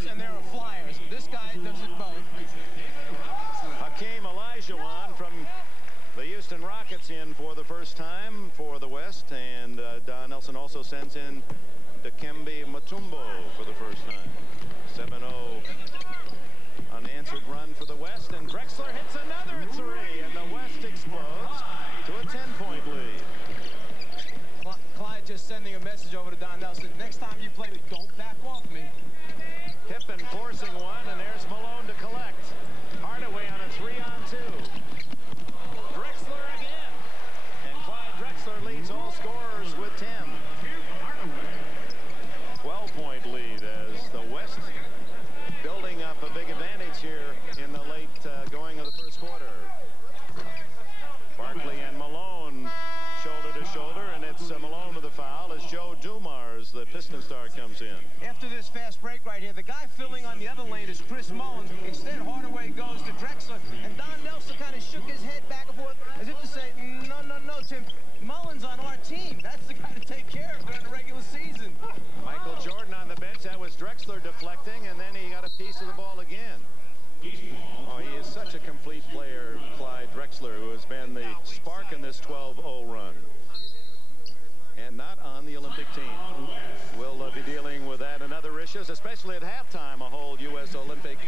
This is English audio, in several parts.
Steelers and there are Flyers. This guy does it both. Hakeem Olajuwon from the Houston Rockets in for the first time for the West, and Don Nelson also sends in Dikembe Mutombo for the first time. 7-0 unanswered run for the West, and Drexler hits another three, and the West explodes to a 10-point lead. Clyde just sending a message over to Don Nelson. Next time you play me, don't back off me. Pippen forcing one, and there's Malone to collect. Hardaway on a 3-on-2. Drexler again. And Clyde Drexler leads all scorers with 10. 12-point lead as the West building up a big advantage here in the late going of the first quarter. Barkley and Malone shoulder to shoulder, and it's Malone with the foul as Joe Dumars, the Piston star, comes in. After this fast break right here, the guy filling on the other lane is Chris Mullins. Instead, Hardaway goes to Drexler, and Don Nelson kind of shook his head back and forth as if to say, no, Tim, Mullins on our team. That's the guy to take care of during the regular season. Michael Jordan on the bench. That was Drexler deflecting, and then he got a piece of the ball again. Oh, he is such a complete player, Clyde Drexler, who has been the spark in this 12-0 run. And not on the Olympic team. We'll be dealing with that and other issues, especially at halftime, a whole U.S. Olympic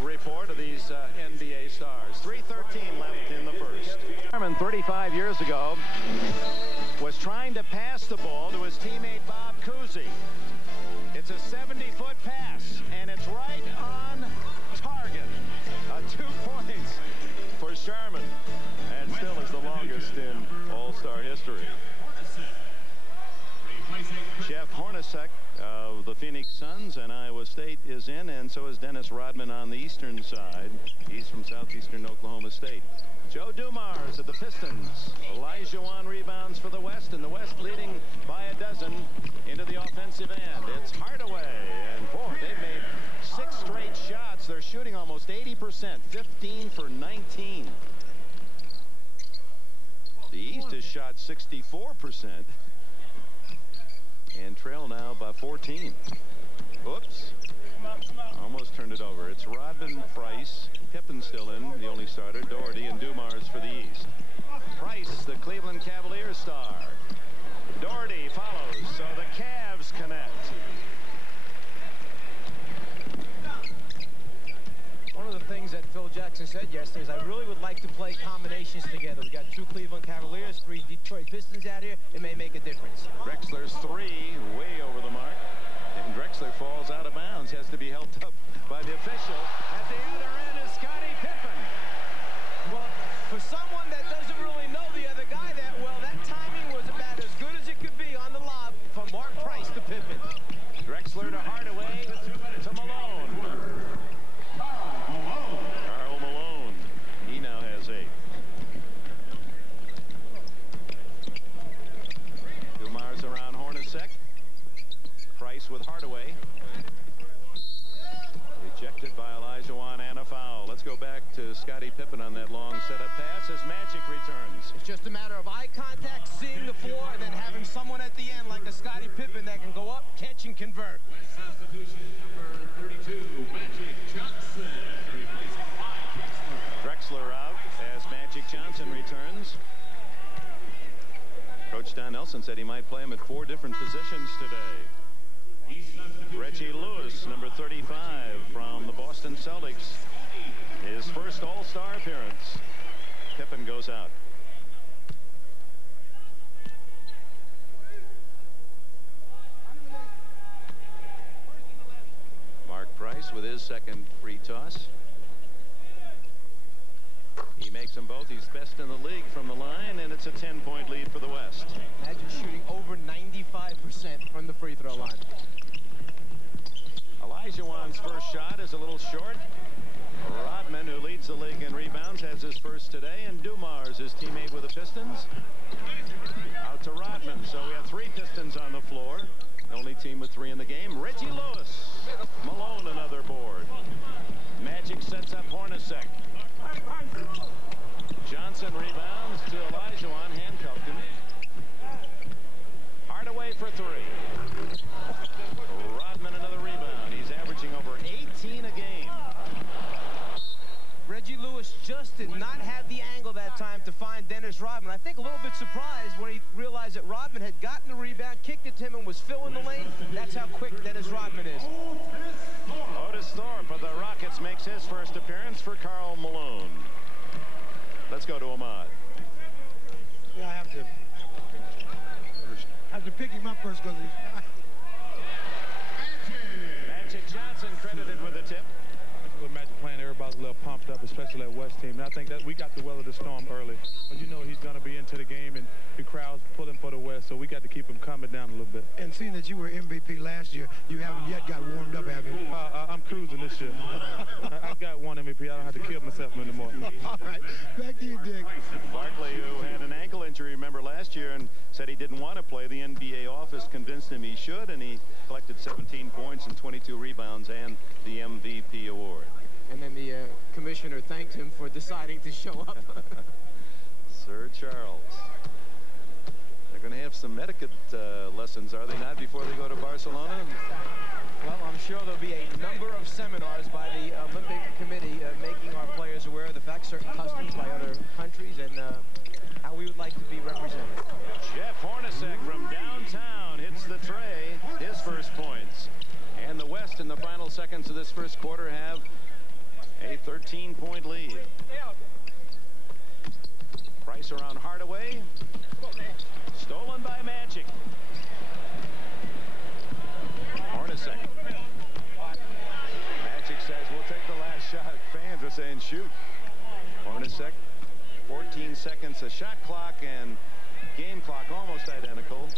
report of these NBA stars. 3:13 left in the first. 35 years ago was trying to pass the ball to his teammate Bob Cousy. It's a 70-foot pass, and it's right on target. 2 points for Sharman, and still is the longest in All-Star history. Jeff Hornacek of the Phoenix Suns and Iowa State is in, and so is Dennis Rodman on the eastern side. He's from southeastern Oklahoma State. Joe Dumars of the Pistons. Olajuwon rebounds for the West, and the West leading by a dozen into the offensive end. It's Hardaway, and boy, they've made 6 straight shots. They're shooting almost 80%, 15 for 19. The East has shot 64%. And trail now by 14. Oops. Almost turned it over. It's Rodman, Price, Pippen still in, the only starter, Doherty, and Dumars for the East. Price, the Cleveland Cavaliers star. Doherty follows, so the Cavs connect. One of the things that Phil Jackson said yesterday is I really would like to play combinations together. We got 2 Cleveland Cavaliers, 3 Detroit Pistons out here. It may make a difference. Drexler's 3 way over the mark, and Drexler falls out of bounds. He has to be helped up by the official. At the other end is Scottie Pippen. Well, for someone that doesn't really know the other guy that well, that timing was about as good as it could be on the lob from Mark Price to Pippen. Drexler to Hardaway to Malone. Karl Malone. He now has 8. Dumars around Hornacek. Price with Hardaway. Rejected by Olajuwon and a foul. Let's go back to Scottie Pippen on that long setup pass as Magic returns. It's just a matter of eye contact, seeing the floor, and then having someone at the end like a Scottie Pippen that can go up, catch, and convert. West substitution number 32, Magic Johnson, replacing Clyde Drexler out as Magic Johnson returns. Coach Don Nelson said he might play him at 4 different positions today. Reggie Lewis, number 35, from the Boston Celtics. His first All-Star appearance. Pippen goes out. Mark Price with his second free toss. He makes them both. He's best in the league from the line, and it's a 10-point lead for the West. Imagine shooting over 95% from the free throw line. Olajuwon's first shot is a little short. Rodman, who leads the league in rebounds, has his first today, and Dumars, his teammate with the Pistons, out to Rodman. So we have 3 Pistons on the floor. The only team with 3 in the game. Reggie Lewis. Malone, another board. Magic sets up Hornacek. Johnson rebounds to Olajuwon, handcuffed him. Hardaway for 3. Rodman another rebound. He's averaging over 8 just did not have the angle that time to find Dennis Rodman. I think a little bit surprised when he realized that Rodman had gotten the rebound, kicked it to him, and was filling the lane. That's how quick Dennis Rodman is. Otis Thorpe of the Rockets makes his first appearance for Karl Malone. Let's go to Ahmad. Yeah, I have to pick him up first because he's... Magic Johnson credited with the tip. With Magic playing, everybody's a little pumped up, especially that West team. And I think that we got to weather the storm early. But you know he's going to be into the game, and the crowd's pulling for the West, so we got to keep him calming down a little bit. And seeing that you were MVP last year, you haven't yet got warmed up, have you? I'm cruising this year. I got one MVP. I don't have to kill myself anymore. All right, back to you, Dick. Barkley, who had an ankle injury, remember, last year and said he didn't want to play. The NBA office convinced him he should, and he collected 17 points and 22 rebounds and the MVP award. And then the commissioner thanked him for deciding to show up. Sir Charles. They're going to have some etiquette lessons, are they not, before they go to Barcelona? Well, I'm sure there'll be a number of seminars by the Olympic Committee making our players aware of the fact, certain customs by other countries, and how we would like to be represented. Jeff Hornacek from downtown hits the tray, his first points. And the West in the final seconds of this first quarter have a 13-point lead. Price around Hardaway. Stolen by Magic. Hornacek. Magic says, we'll take the last shot. Fans are saying, shoot. Hornacek, 14 seconds, a shot clock and game clock almost identical.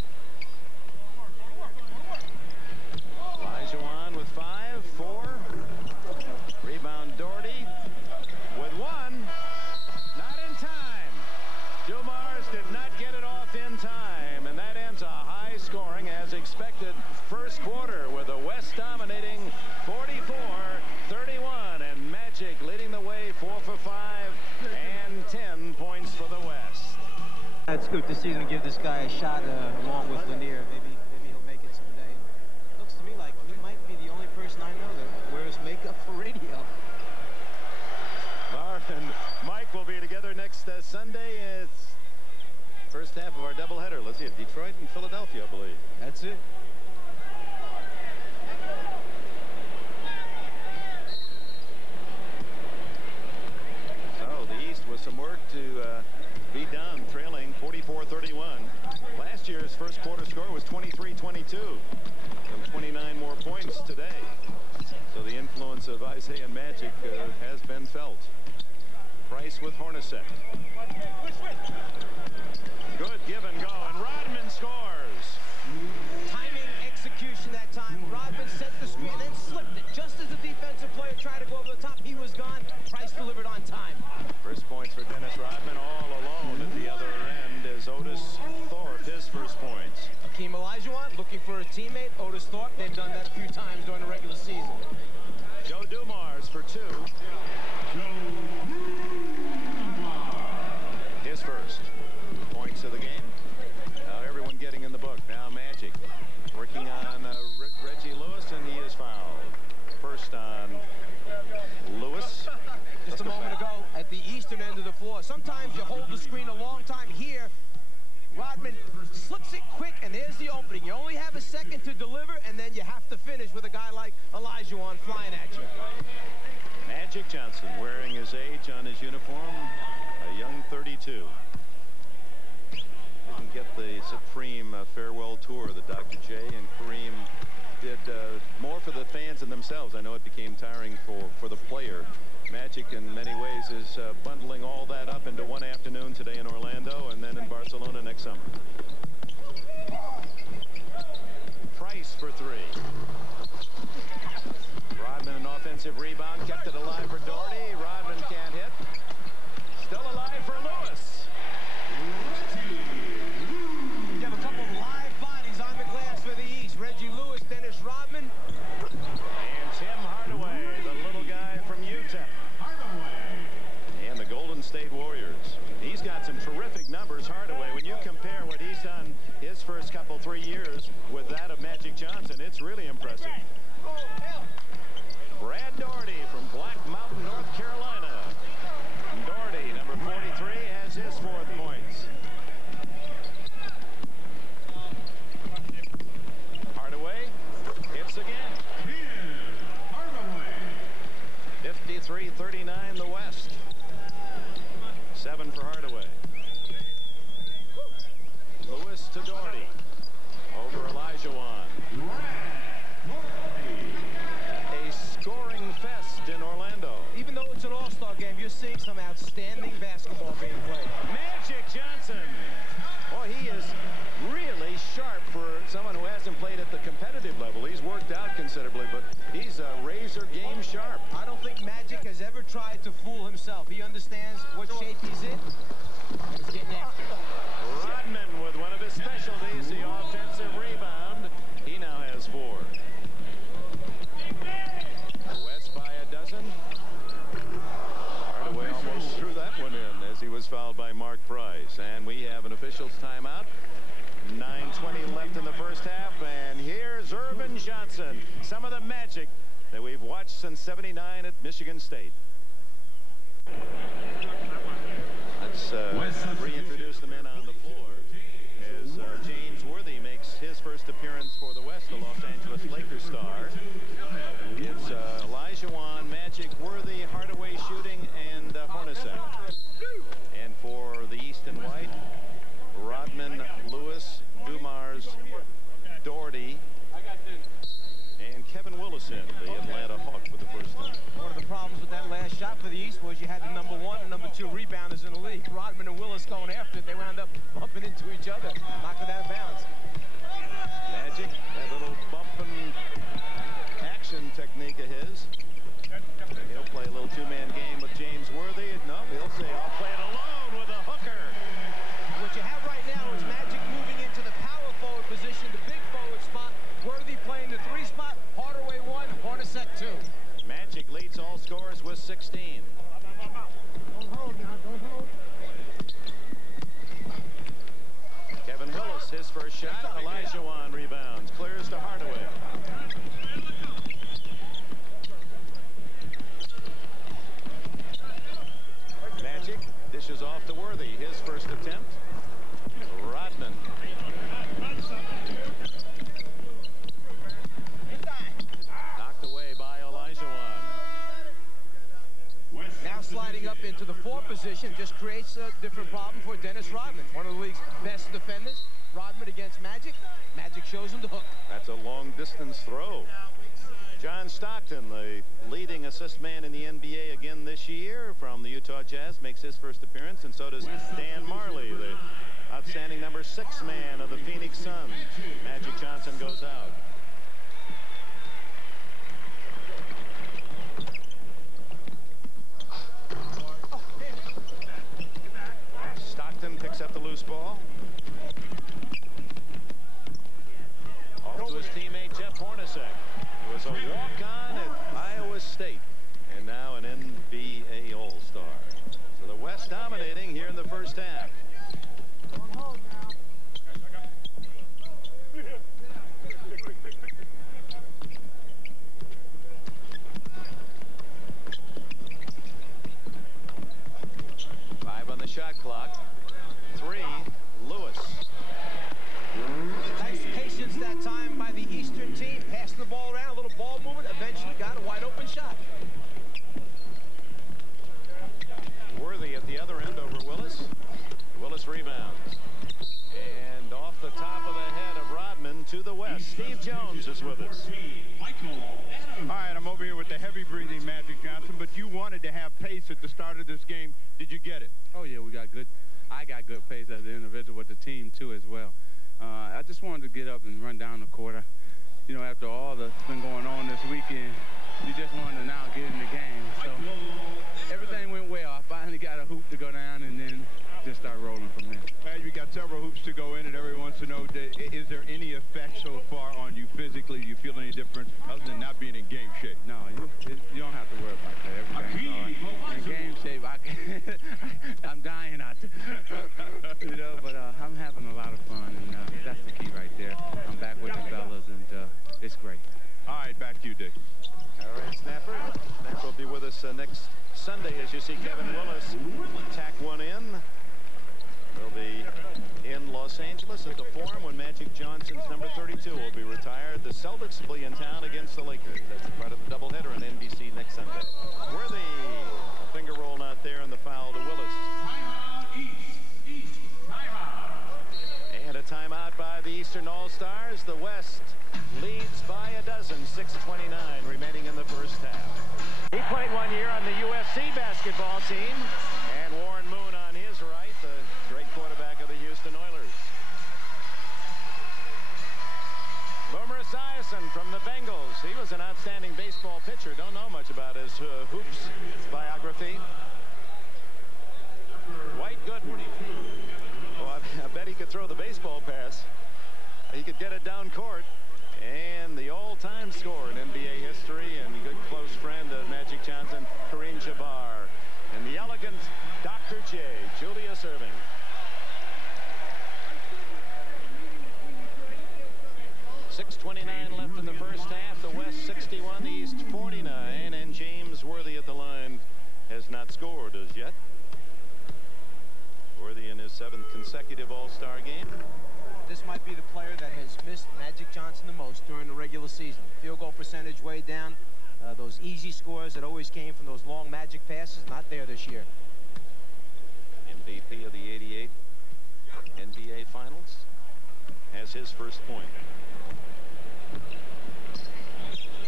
Olajuwon with 5, 4. Rebound Doherty with 1. Not in time. Dumars did not get it off in time, and that ends a high scoring as expected first quarter with the West dominating 44-31, and Magic leading the way 4 for 5 and 10 points for the West. It's good to see them give this guy a shot along with Lanier. Maybe he'll make it someday. Looks to me like he might be the only person I know that wears makeup for radio. Mar and Mike will be together next Sunday. It's first half of our doubleheader. Let's see it. Detroit and Philadelphia, I believe. That's it. So the East with some work to be done, trailing 44-31. Last year's first quarter score was 23-22. Some 29 more points today. So the influence of Isiah and Magic has been felt. Price with Hornacek. Good give and go, and Rodman scores. Timing, execution that time. Rodman set the screen and then slipped it. Just as the defensive player tried to go over the top, he was gone. Price delivered on time. First points for Dennis Rodman, all alone at the other end is Otis Thorpe, his first points. Hakeem Olajuwon looking for a teammate. Otis Thorpe, they've done that a few times during the regular season. Joe Dumars for 2. His first points of the game. Now everyone getting in the book. Now Magic working on Reggie Lewis, and he is fouled. First on Lewis. Just a moment ago at the eastern end of the floor. Sometimes you hold the screen a long time. Here, Rodman slips it quick, and there's the opening. You only have a second to deliver, and then you have to finish with a guy like Olajuwon flying at you. Magic Johnson wearing his age on his uniform, a young 32. Didn't get the supreme farewell tour that Dr. J and Kareem did more for the fans than themselves. I know it became tiring for the player. Magic in many ways is bundling all that up into one afternoon today in Orlando and then in Barcelona next summer. Price for 3. Rodman an offensive rebound, kept it alive for Doherty. Rodman can't hit. Still alive for Lewis. You have a couple of live bodies on the glass for the East. Reggie Lewis, Dennis Rodman. And Tim Hardaway, the little guy from Utah. And the Golden State Warriors. He's got some terrific numbers, Hardaway. When you compare what he's done his first 3 years with that of Magic Johnson, it's really impressive. Brad Doherty from Black Mountain, North Carolina. 43-39 the West. 7 for Hardaway. Lewis to Doherty. Over Olajuwon. A scoring fest in Orlando. Even though it's an all-star game, you're seeing some outstanding basketball being played. Magic Johnson. Boy, he is really sharp for someone who hasn't played at the competitive level. He's worked out considerably, but he's a razor game sharp. I don't think Magic has ever tried to fool himself. He understands what shape he's in. He's getting after it. Rodman with one of his specialties, the offensive rebound. He now has 4. West by a dozen. Hardaway almost threw that one in as he was fouled by Mark Price. And we have an official's timeout. 9:20 left in the first half, and here's Irvin Johnson. Some of the magic that we've watched since '79 at Michigan State. Let's reintroduce the men on the floor as James Worthy makes his first appearance for the West, the Los Angeles Lakers star. It's Olajuwon, Magic, Worthy, Hardaway shooting, and Hornacek. And for the East and White, Rodman, Lewis, Dumars, Doherty, and Kevin Willison, the Atlanta Hawk, with the first team. One of the problems with that last shot for the East was you had the #1 and #2 rebounders in the league. Rodman and Willis going after it. They wound up bumping into each other, knocking out of bounds. Magic, that little bumping action technique of his. And he'll play a little two-man game with James Worthy. No, he'll say, I'll play it alone with a hooker. What you have right now is Magic moving into the power forward position, the big forward spot. Worthy playing the 3 spot. Hardaway 1, Hornacek 2. Magic leads all scorers with 16. Don't hold now, don't hold. Kevin Willis, his first shot. Olajuwon rebounds, clears to Hardaway. Magic dishes off to Worthy, his first attempt. Rodman. Knocked away by Olajuwon. Now sliding up into the 4 position just creates a different problem for Dennis Rodman, one of the league's best defenders. Rodman against Magic. Magic shows him the hook. That's a long-distance throw. John Stockton, the leading assist man in the NBA again this year from the Utah Jazz, makes his first appearance, and so does Dan Marley, the outstanding #6 man of the Phoenix Suns. Magic Johnson goes out. Stockton picks up the loose ball. Off to his teammate Jeff Hornacek. It was a walk-on at Iowa State, and now an NBA All-Star. So the West dominating here in the first half. Don't hold now. Five on the shot clock. 3, Lewis. Nice patience that time by the Eastern team. Passing the ball around, a little ball movement. Eventually got a wide open shot. Worthy at the other end over Willis. Willis rebounds. And off the top of the head of Rodman to the West. Steve Jones is with us. All right, I'm over here with the heavy-breathing Magic Johnson, but you wanted to have pace at the start of this game. Did you get it? Oh, yeah, we got good. I got good pace as an individual, with the team, too, as well. I just wanted to get up and run down the court. You know, after all that's been going on this weekend, you just wanted to now get in the game. So everything went well. I finally got a hoop to go down and then just start rolling from there. Well, you got several hoops to go in, and everyone wants to know, is there any effect so far on you physically? Do you feel any different other than not being in game shape? No, you don't have to worry about that. Everything's all right. In game shape, I'm dying out there. You know, but I'm having a lot of fun, and that's the key right there. I'm back with the fellas, and it's great. All right, back to you, Dick. All right, Snapper. Snapper will be with us next Sunday as you see Kevin Willis tack one in. They'll be in Los Angeles at the Forum when Magic Johnson's #32 will be retired. The Celtics will be in town against the Lakers. That's part of the doubleheader on NBC next Sunday. Worthy as the West leads by a dozen, 6:29 remaining in the first half. He played 1 year on the USC basketball team, and Warren Moon on his right, the great quarterback of the Houston Oilers. Boomer Esiason from the Bengals. He was an outstanding baseball pitcher. Don't know much about his hoops biography. Dwight Gooden. Oh, I bet he could throw the baseball pass. He could get it down court. And the all-time scorer in NBA history and good close friend of Magic Johnson, Kareem Jabbar. And the elegant Dr. J, Julius Erving. .629 left in the first half. The West 61, the East 49, and James Worthy at the line has not scored as yet. Worthy in his 7th consecutive All-Star game. This might be the player that has missed Magic Johnson the most during the regular season. Field goal percentage way down. Those easy scores that always came from those long Magic passes, not there this year. MVP of the '88 NBA Finals has his first point.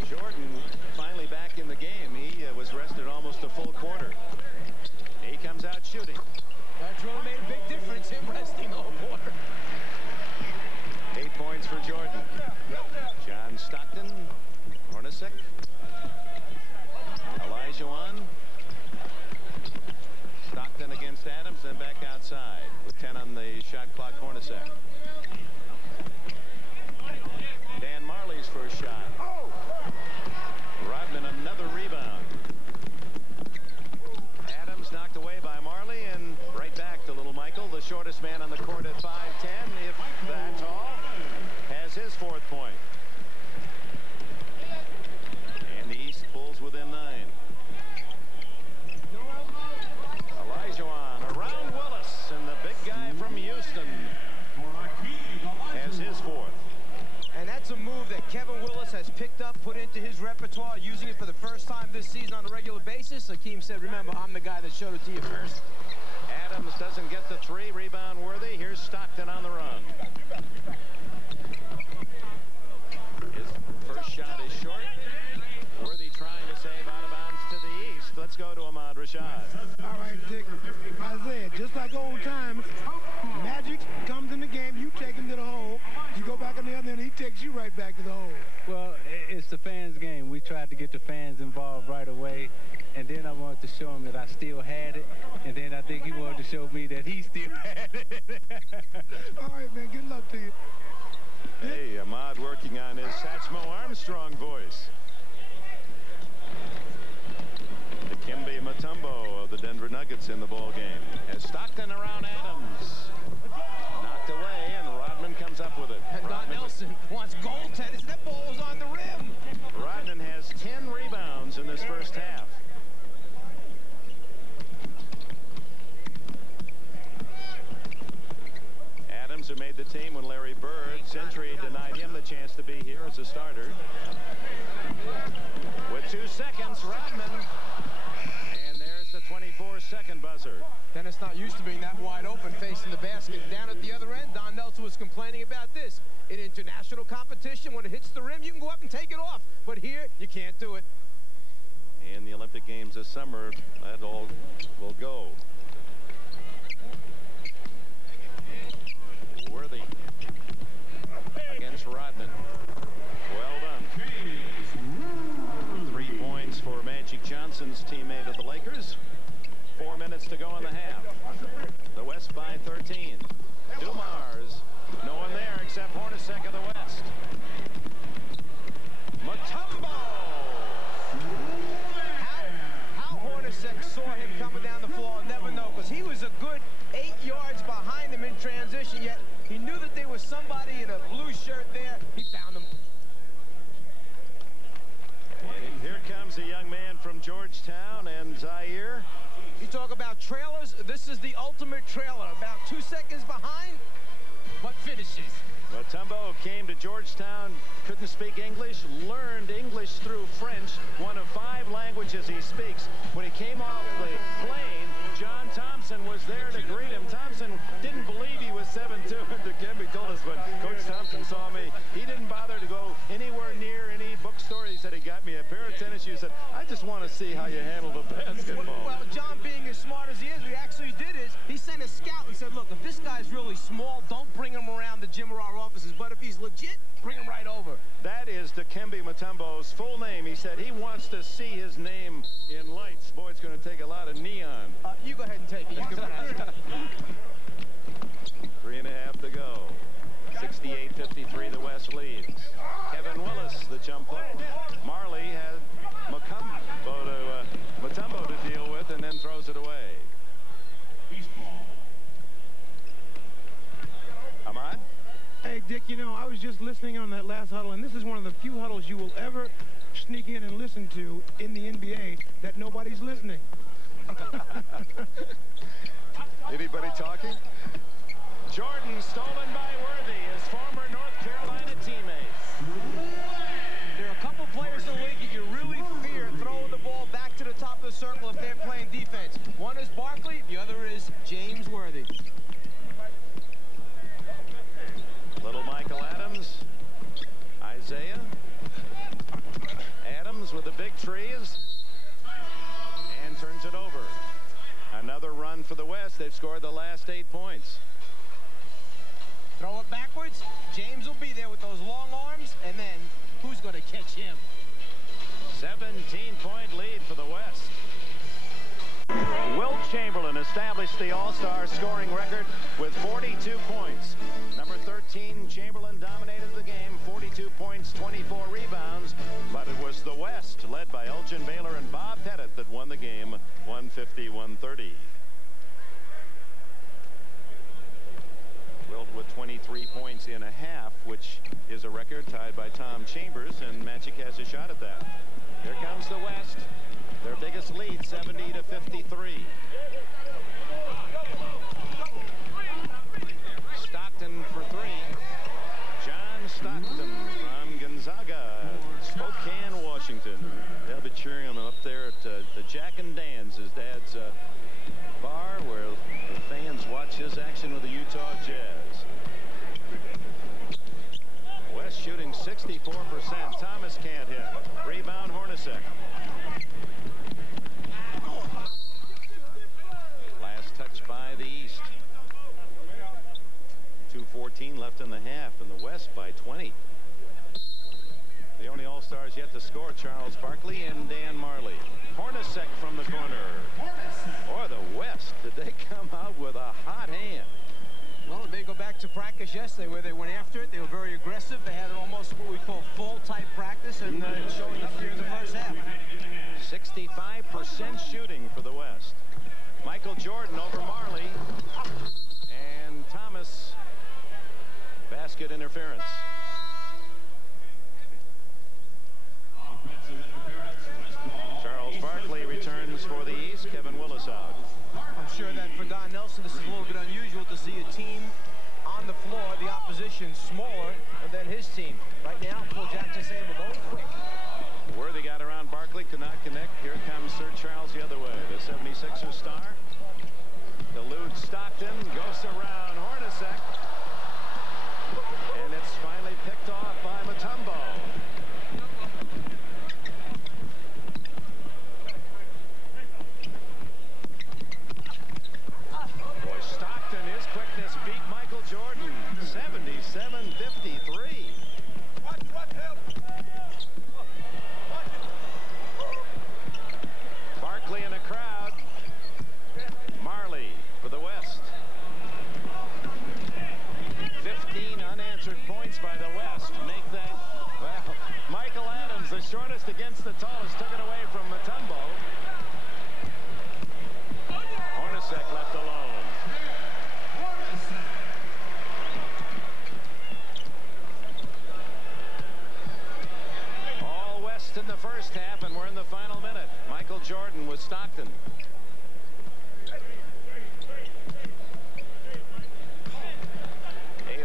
Jordan finally back in the game. He was rested almost a full quarter. He comes out shooting. That's really made a big difference in resting the whole quarter. 8 points for Jordan. John Stockton, Hornacek, Olajuwon. Stockton against Adams, then back outside with 10 on the shot clock. Hornacek. Dan Marley's first shot. Rodman another rebound. Adams knocked away by Marley, and right back to Little Michael, the shortest man on the court at 5'10", if that's all, has his 4th point. And the East pulls within 9. Olajuwon around Willis, and the big guy from Houston has his 4th. And that's a move that Kevin Willis has picked up, put into his repertoire, using it for the first time this season on a regular basis. Hakeem said, remember, I'm the guy that showed it to you first. Adams doesn't get the 3, rebound Worthy. Here's Stockton on the run. His first shot is short. Worthy trying to save out of bounds to the east. Let's go to Ahmad Rashad. All right, Dick. Isaiah, just like old times, Magic comes in the game, you take him to the hole. You go back on the other end, he takes you right back to the hole. Well, it's the fans' game. We tried to get the fans involved right away, and then I wanted to show him that I still had it, and then I think he wanted to show me that he still had it. All right, man, good luck to you. Hey, Ahmad working on his Satchmo Armstrong voice. Dikembe Mutombo of the Denver Nuggets in the ball game. As Stockton around Adams. Knocked away, and Rodman comes up with it. And Don Nelson wants goaltenders. That ball was on the rim. Rodman has 10 rebounds in this first half. Adams, who made the team when Larry Bird century denied him the chance to be here as a starter. With 2 seconds, Rodman. And there's the 24-second buzzer. Dennis not used to being that wide open facing the basket. Down at the other end, Don Nelson was complaining about this. In international competition, when it hits the rim, you can go up and take it off. But here, you can't do it. In the Olympic Games this summer, that all will go. Worthy against Rodman. Well done. 3 points for Magic Johnson's teammate of the Lakers. 4 minutes to go in the half. The West by 13. Dumars, no one there except Hornacek of the West. Mutombo. How Hornacek saw him coming down the floor, I'll never know, because he was a good 8 yards behind him in transition, yet he knew that there was somebody in a blue shirt there. He found him. And here comes a young man from Georgetown, and Zaire. You talk about trailers, this is the ultimate trailer. About 2 seconds behind, but finishes. Mutombo came to Georgetown, couldn't speak English, learned English through French, one of 5 languages he speaks. When he came off the plane, John Thompson was there to greet him. Thompson didn't believe he was 7'2", and Dikembe told us when Coach Thompson saw me, he didn't bother to go anywhere near any bookstore. He said he got me a pair of tennis shoes. He said, I just want to see how you handle the basketball. Well, John, being as smart as he is, what he actually did is he sent a scout and said, look, if this guy's really small, don't bring him around the gym or our offices. But if he's legit, bring him right over. That is Dikembe Mutombo's full name. He said he wants to see his name in lights. Boy, it's going to take a lot of neon. You go ahead and take it. 3.5 to go. 68-53, the West leads. Kevin Willis, the jump hook. Marley had Mutombo to deal with and then throws it away. Ahmad? Hey, Dick, you know, I was just listening on that last huddle, and this is one of the few huddles you will ever sneak in and listen to in the NBA that nobody's listening. Anybody talking? Jordan stolen by Worthy, his former North Carolina teammate. There are a couple players in the league that you really fear throwing the ball back to the top of the circle if they're playing defense. One is Barkley, the other is James Worthy. Little Michael Adams, Isiah, Adams with the big trees, and turns it over. Another run for the West. They've scored the last 8 points. Throw it backwards. James will be there with those long arms, and then who's going to catch him? 17-point lead for the West. Wilt Chamberlain established the All-Star scoring record with 42 points. Number 13, Chamberlain dominated the game, 42 points, 24 rebounds, but it was the West, led by Elgin Baylor and Bob Pettit, that won the game 150-130. Wilt with 23 points in a half, which is a record tied by Tom Chambers, and Magic has a shot at that. Here comes the West. Their biggest lead, 70-53. Stockton for 3. John Stockton from Gonzaga, Spokane, Washington. They'll be cheering him up there at the Jack and Dan's, his dad's bar, where the fans watch his action with the Utah Jazz. West shooting 64%. Thomas can't hit. Rebound, Hornacek. Last touch by the East. 2:14 left in the half, and the West by 20. The only All-Stars yet to score, Charles Barkley and Dan Marley. Hornacek from the corner. Or the West, did they come out with a hot hand? Well, they go back to practice yesterday where they went after it. They were very aggressive. They had almost what we call full-type practice and showing the fear in the first half. 65% shooting for the West. Michael Jordan over Marley. And Thomas, basket interference. Charles Barkley returns for the East. Kevin Willis out. I'm sure that for Don Nelson, this is a little bit unusual to see a team on the floor, the opposition smaller than his team. Right now, Phil Jackson saying we're going quick. Worthy got around Barkley, could not connect. Here comes Sir Charles the other way. The 76er star. Eludes Stockton, goes around Hornacek. And it's finally picked off by Mutombo. Boy, Stockton, his quickness beat Michael Jordan. 77-53. Barkley in the crowd. Marley for the West. 15 unanswered points by the West make that, well, Michael Adams, the shortest against the tallest, took it away from Mutombo. Hornacek left alone. All West in the first half, and we're in the final minute. Michael Jordan with Stockton.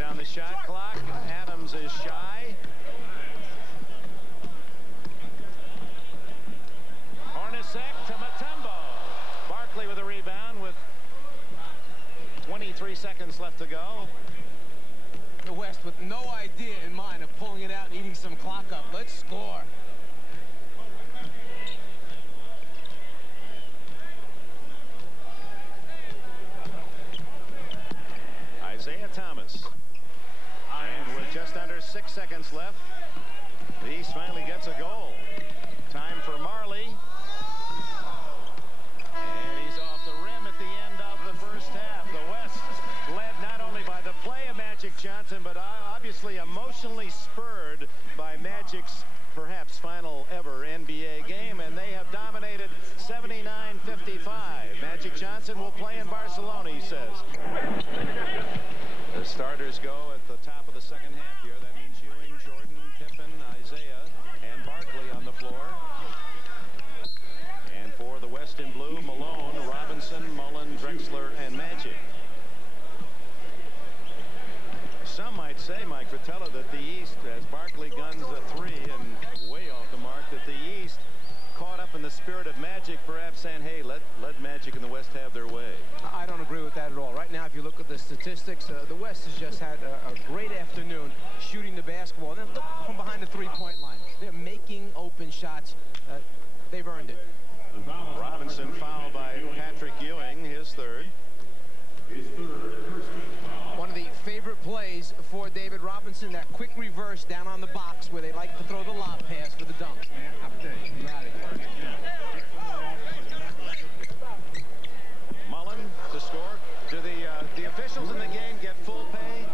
On the shot clock. Adams is shy. Hornacek to Mutombo. Barkley with a rebound with seconds left to go. The West with no idea in mind of pulling it out and eating some clock up. Let's score. Isiah Thomas. And with just under 6 seconds left, the East finally gets a goal. Time for Marley. And he's off the rim at the end of the first half. The West led not only by the play of Magic Johnson, but obviously emotionally spurred by Magic's perhaps final ever NBA game, and they have dominated 79-55. Magic Johnson will play in Barcelona, he says. The starters go at the top of the second half here. That means Ewing, Jordan, Pippen, Isiah, and Barkley on the floor. And for the West in blue, Malone, Robinson, Mullen, Drexler, and Magic. Some might say, Mike Fratello, that the East, as Barkley guns a three and way off the mark, that the East caught up in the spirit of Magic, perhaps saying, hey, let Magic and the West have their way. I don't agree with that at all. Right now, if you look at the statistics, the West has just had a great afternoon shooting the basketball. And then look from behind the three-point line. They're making open shots. They've earned it. Robinson fouled by Patrick Ewing, his third. One of the favorite plays for David Robinson, that quick reverse down on the box where they like to throw the lob pass for the dunk. Mullen to score. Do the officials in the game get full pay?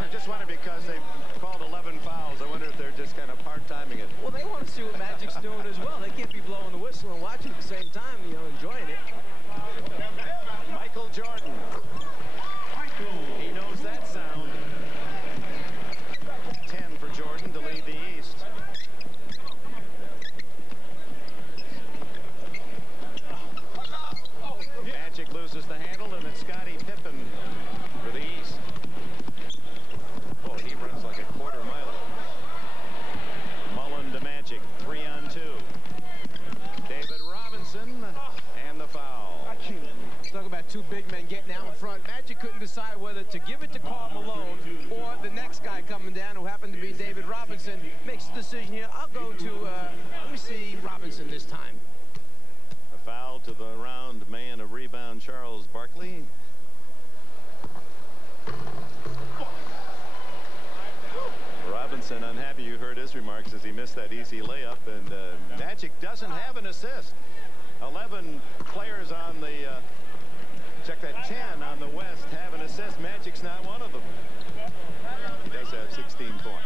I just wonder, because they called 11 fouls. I wonder if they're just kind of part-timing it. Well, they want to see what Magic's doing as well. They can't be blowing the whistle and watching at the same time, you know, enjoying it. Michael Jordan. He knows that sound. 10 for Jordan to lead the East. Magic loses the handle, and it's Scottie Pippen for the East. Oh, he runs like a quarter mile. Mullen to Magic, 3-on-2. David Robinson, and the foul. Talk about two big men getting out in front. Magic couldn't decide whether to give it to Karl Malone or the next guy coming down, who happened to be David Robinson. Makes the decision here. I'll go to, let me see, Robinson this time. A foul to the round man of rebound, Charles Barkley. Robinson unhappy. You heard his remarks as he missed that easy layup, and Magic doesn't have an assist. 11 players on the check that 10 on the West have an assist. Magic's not one of them. He does have 16 points.